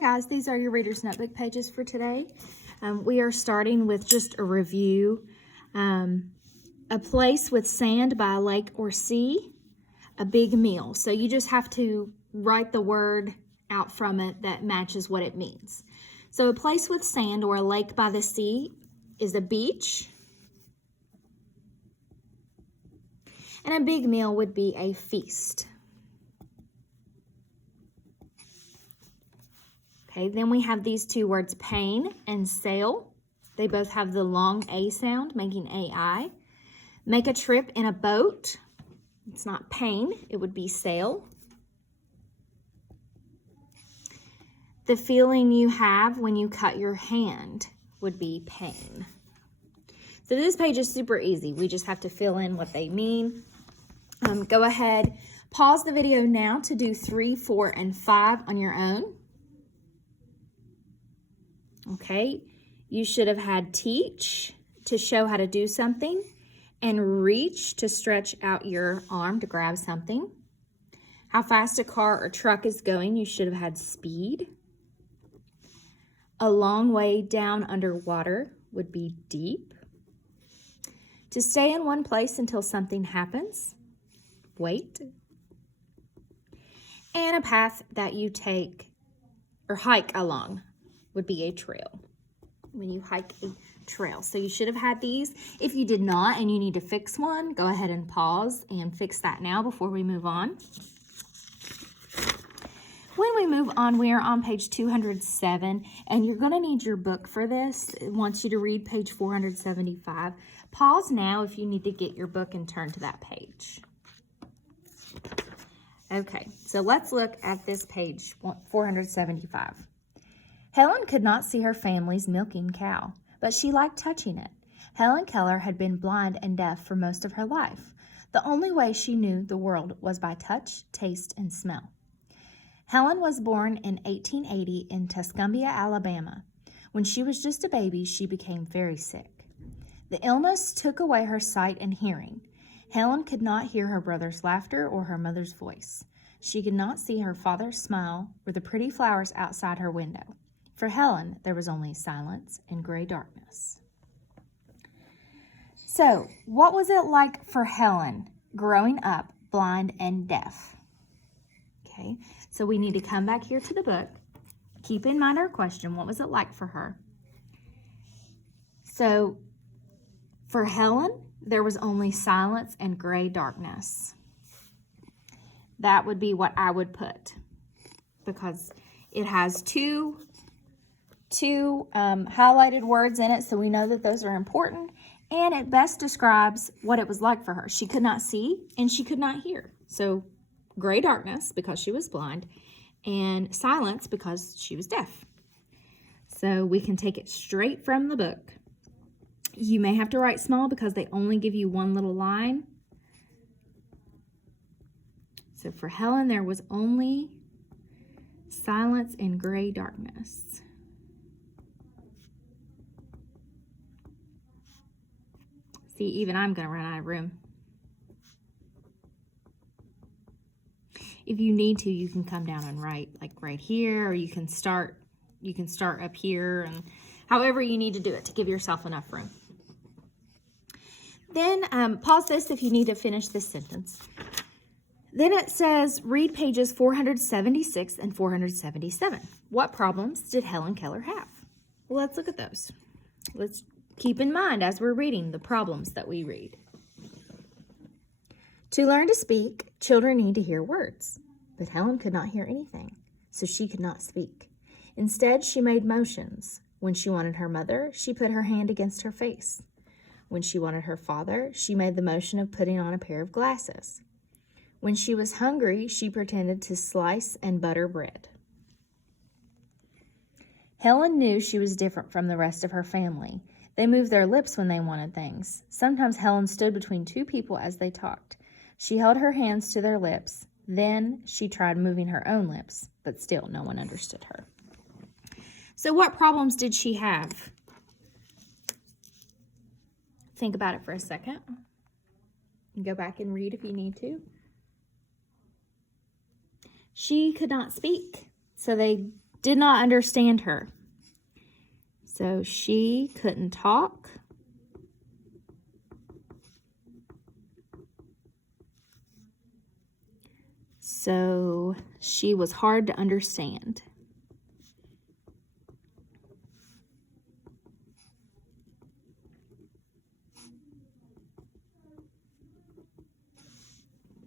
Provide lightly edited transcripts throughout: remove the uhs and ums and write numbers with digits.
Hi guys, these are your Reader's Notebook pages for today. We are starting with just a review. A place with sand by a lake or sea, a big meal. So you just have to write the word out from it that matches what it means. So a place with sand or a lake by the sea is a beach. And a big meal would be a feast. Okay, then we have these two words, pain and sail. They both have the long A sound, making AI. Make a trip in a boat. It's not pain, it would be sail. The feeling you have when you cut your hand would be pain. So this page is super easy. We just have to fill in what they mean. Go ahead, pause the video now to do 3, 4, and 5 on your own. Okay, you should have had teach to show how to do something and reach to stretch out your arm to grab something. How fast a car or truck is going, you should have had speed. A long way down underwater would be deep. To stay in one place until something happens, wait. And a path that you take or hike along would be a trail. When you hike a trail. So you should have had these. If you did not and you need to fix one, go ahead and pause and fix that now before we move on. When we move on, we are on page 207, and you're going to need your book for this. It wants you to read page 475. Pause now if you need to get your book and turn to that page. Okay, so let's look at this page 475. Helen could not see her family's milking cow, but she liked touching it. Helen Keller had been blind and deaf for most of her life. The only way she knew the world was by touch, taste, and smell. Helen was born in 1880 in Tuscumbia, Alabama. When she was just a baby, she became very sick. The illness took away her sight and hearing. Helen could not hear her brother's laughter or her mother's voice. She could not see her father's smile or the pretty flowers outside her window. For Helen, there was only silence and gray darkness. So, what was it like for Helen growing up blind and deaf? Okay, so we need to come back here to the book. Keep in mind our question, what was it like for her? So, for Helen, there was only silence and gray darkness. That would be what I would put, because it has two highlighted words in it, so we know that those are important, and it best describes what it was like for her. She could not see and she could not hear. So gray darkness because she was blind, and silence because she was deaf. So we can take it straight from the book. You may have to write small because they only give you one little line. So for Helen, there was only silence and gray darkness. See, even I'm going to run out of room. If you need to, you can come down and write like right here, or you can start up here, and however you need to do it to give yourself enough room. Then pause this if you need to finish this sentence. Then it says, read pages 476 and 477. What problems did Helen Keller have? Well, let's look at those. Let's keep in mind as we're reading the problems that we read. To learn to speak, children need to hear words. But Helen could not hear anything, so she could not speak. Instead, she made motions. When she wanted her mother, she put her hand against her face. When she wanted her father, she made the motion of putting on a pair of glasses. When she was hungry, she pretended to slice and butter bread. Helen knew she was different from the rest of her family. They moved their lips when they wanted things. Sometimes Helen stood between two people as they talked. She held her hands to their lips. Then she tried moving her own lips, but still no one understood her. So what problems did she have? Think about it for a second. Go back and read if you need to. She could not speak, so they did not understand her. So she couldn't talk. So she was hard to understand.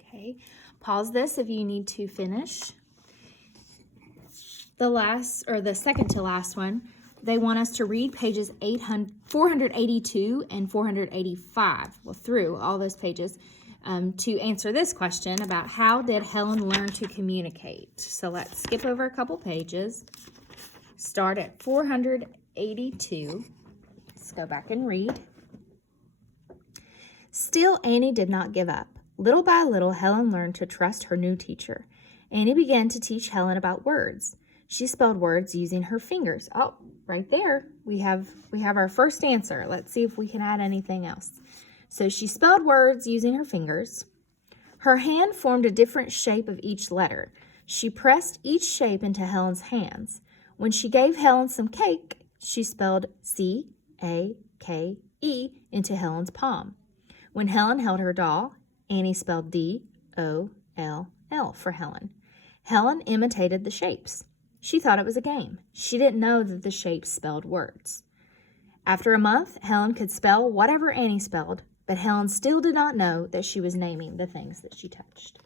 Okay, pause this if you need to finish. The second to last one, they want us to read pages 482 and 485, well, through all those pages, to answer this question about how did Helen learn to communicate. So let's skip over a couple pages. Start at 482. Let's go back and read. Still, Annie did not give up. Little by little, Helen learned to trust her new teacher. Annie began to teach Helen about words. She spelled words using her fingers. Oh, right there. We have our first answer. Let's see if we can add anything else. So she spelled words using her fingers. Her hand formed a different shape of each letter. She pressed each shape into Helen's hands. When she gave Helen some cake, she spelled C-A-K-E into Helen's palm. When Helen held her doll, Annie spelled D-O-L-L for Helen. Helen imitated the shapes. She thought it was a game. She didn't know that the shapes spelled words. After a month, Helen could spell whatever Annie spelled, but Helen still did not know that she was naming the things that she touched.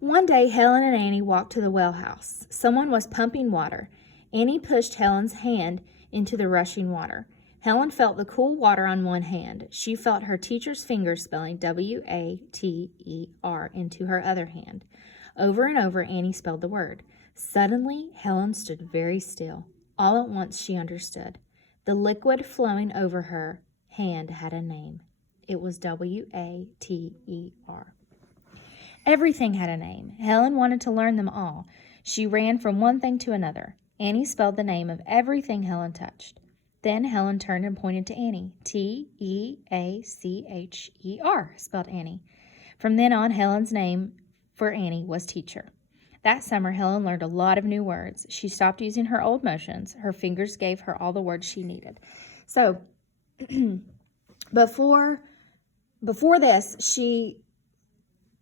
One day, Helen and Annie walked to the well house. Someone was pumping water. Annie pushed Helen's hand into the rushing water. Helen felt the cool water on one hand. She felt her teacher's fingers spelling W-A-T-E-R into her other hand. Over and over, Annie spelled the word. Suddenly, Helen stood very still. All at once, she understood. The liquid flowing over her hand had a name. It was W-A-T-E-R. Everything had a name. Helen wanted to learn them all. She ran from one thing to another. Annie spelled the name of everything Helen touched. Then Helen turned and pointed to Annie. T-E-A-C-H-E-R, spelled Annie. From then on, Helen's name for Annie was teacher. That summer, Helen learned a lot of new words. She stopped using her old motions. Her fingers gave her all the words she needed. So, before this, she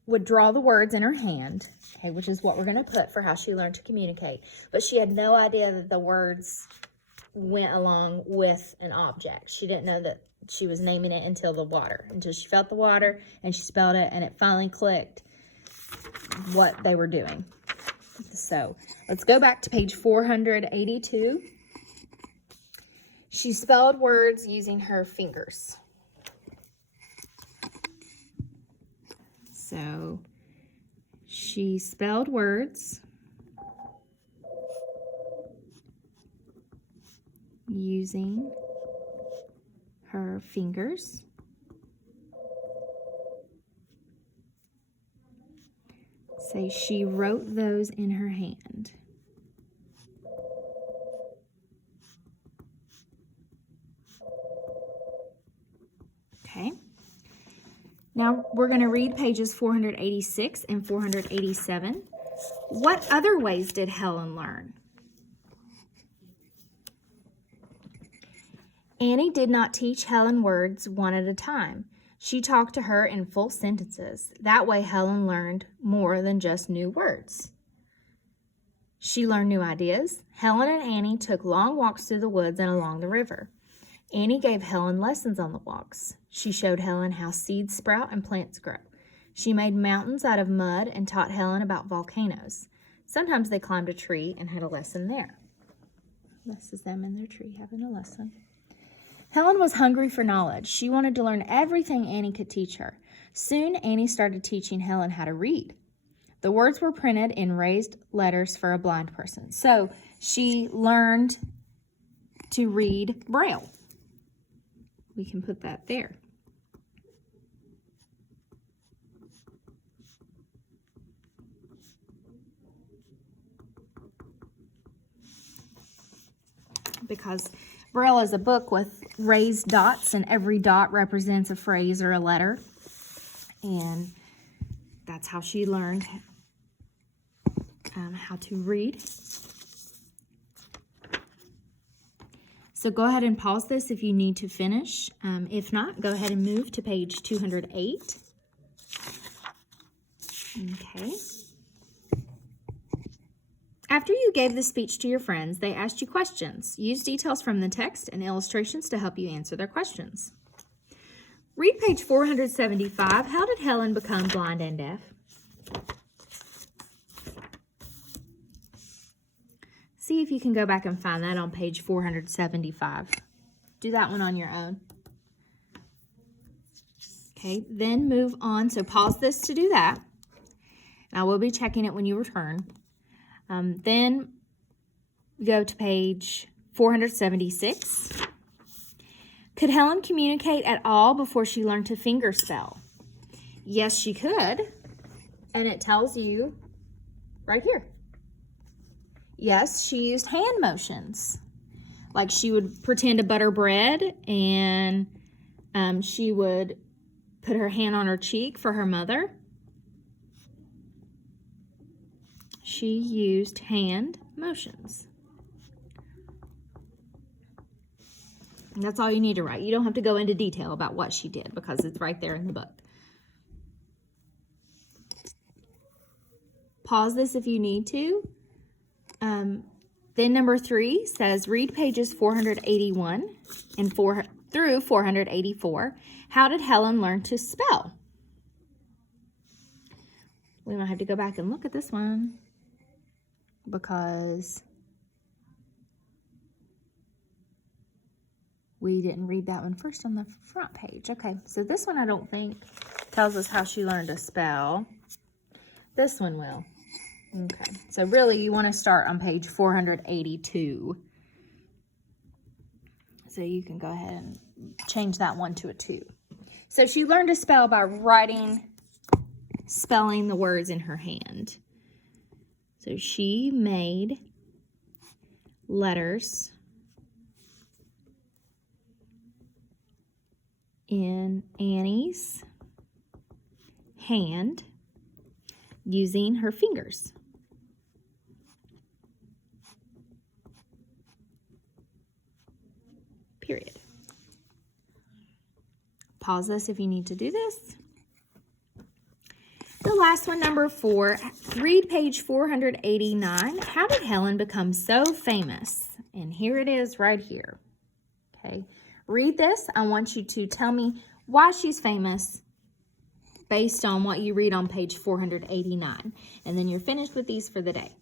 would draw the words in her hand, okay, which is what we're going to put for how she learned to communicate. But she had no idea that the words went along with an object. She didn't know that she was naming it until she felt the water and she spelled it, and it finally clicked what they were doing. So let's go back to page 482. She spelled words using her fingers. So she spelled words using her fingers. Say she wrote those in her hand. Okay. Now we're going to read pages 486 and 487. What other ways did Helen learn? Annie did not teach Helen words one at a time. She talked to her in full sentences. That way, Helen learned more than just new words. She learned new ideas. Helen and Annie took long walks through the woods and along the river. Annie gave Helen lessons on the walks. She showed Helen how seeds sprout and plants grow. She made mountains out of mud and taught Helen about volcanoes. Sometimes they climbed a tree and had a lesson there. This is them in their tree having a lesson. Helen was hungry for knowledge. She wanted to learn everything Annie could teach her. Soon, Annie started teaching Helen how to read. The words were printed in raised letters for a blind person. So she learned to read Braille. We can put that there. Because Braille is a book with raised dots, and every dot represents a phrase or a letter. And that's how she learned how to read. So go ahead and pause this if you need to finish. If not, go ahead and move to page 208. Okay. After you gave the speech to your friends, they asked you questions. Use details from the text and illustrations to help you answer their questions. Read page 475. How did Helen become blind and deaf? See if you can go back and find that on page 475. Do that one on your own. Okay, then move on. So pause this to do that. And I will be checking it when you return. Then go to page 476. Could Helen communicate at all before she learned to fingerspell? Yes, she could. And it tells you right here. Yes, she used hand motions. Like she would pretend to butter bread and she would put her hand on her cheek for her mother. She used hand motions. And that's all you need to write. You don't have to go into detail about what she did because it's right there in the book. Pause this if you need to. Then number 3 says, read pages 481 and through 484. How did Helen learn to spell? We might have to go back and look at this one because we didn't read that one first on the front page. Okay, so this one I don't think tells us how she learned to spell. This one will. Okay, so really you want to start on page 482. So you can go ahead and change that one to a 2. So she learned to spell by spelling the words in her hand. So she made letters in Annie's hand using her fingers. Period. Pause this if you need to do this. The last one, number 4, read page 489. How did Helen become so famous? And here it is right here. Okay, read this. I want you to tell me why she's famous based on what you read on page 489. And then you're finished with these for the day.